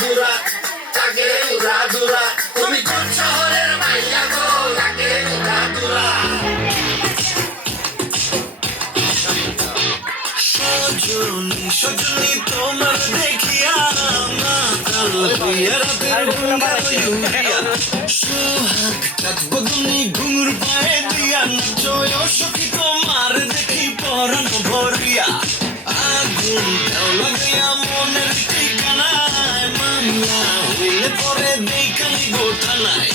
দুরা উড়া দুরা তুমি কোন শহরের মাইয়া গো? লাগে উড়া দুরা সজনী সজনী তোমার দেখিয়া মাতাল হইয়া রাতের গঙ্গা ইউরিয়া সোহাগ চাঁদ বদনি ঘুঙুর পায়ে দিয়া নাচয় সখী তোমার দেখি মামলা হইলে পরে গোটানায়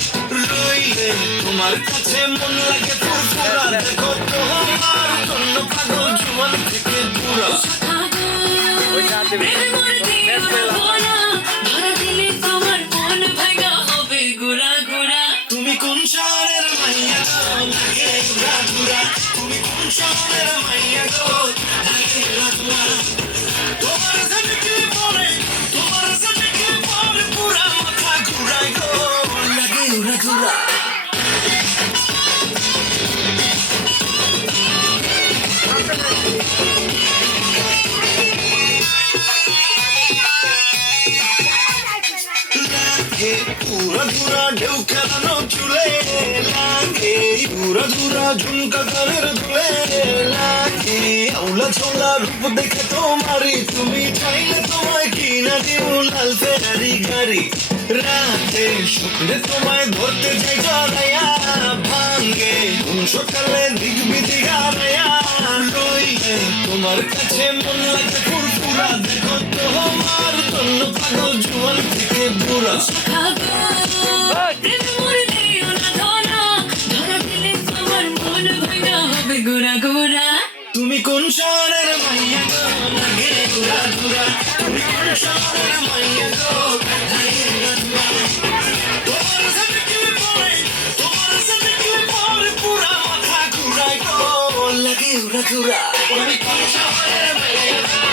রইলে তোমার কাছে মন লাগে ফুরফুরা দেখো তোমার জন্য পাগল ঘুরা ঘুরা লাগে ঘুরা ঘুরা ঢেউ খেলানো চুলে লাগে পুরা ধুরা ঝুমকা গানের দুলে লাগে আউলা ছোলা রূপ দেখে তোমারি তুমি চাইলে তোমায় কিনা দিও লাল গাড়ি রাতে শুকলে তোমায় ধরতে যাই ভাঙ্গে সকালে দিগবি দিগারাইয়া রইলে। তোমার কাছে মন লাগে দেখো তোমার জন্য পাগল জুয়ান থেকে বুড়া। গোরা গোরা। তুমি কোন শহরের মাইয়া গো? লাগে ঘুরা ঘুরা তুমি কোন শহরের মাইয়া গো? মাথা ঘুরাই গো লাগে